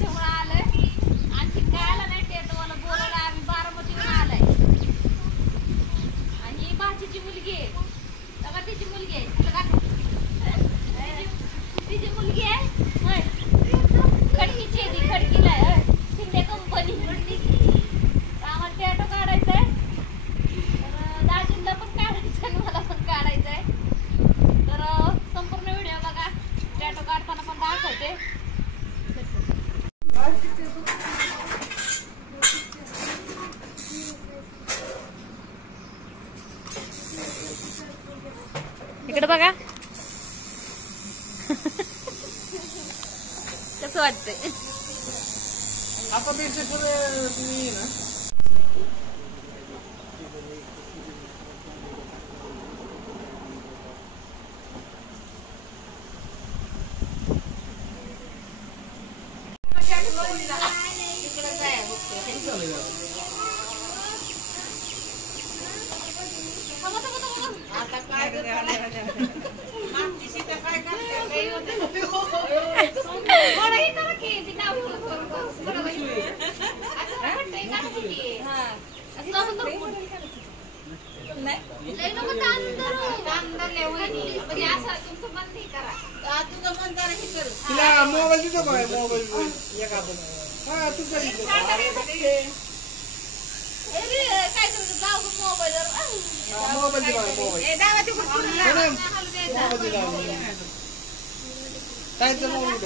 त्याच्यामुळे आलंय. आणखी काय आलं नाही टेटवाला बोलायला. आम्ही बारामतीहून आलाय. आणि ही भाचीची मुलगी आहे. बघा तिची मुलगी आहे. तिची मुलगी आहे खडकीची आहे. ती खडकीला आहे शिंदे कंपनी. आम्हाला टॅटो काढायचंय. तर दाजींना पण काढायचं आणि मला पण काढायचंय. तर संपूर्ण व्हिडिओ बघा. टॅटो काढताना पण दाखवते. इकडे बघा कसं वाटतंय. आता बेसिकली तुम्ही ना मोबाईल देतो काय मोबाईल एक आपण हा तुझा काय करतो जाऊ मोबाईलवर मोबाईल दिला मोबाईल काय तर मोबाईल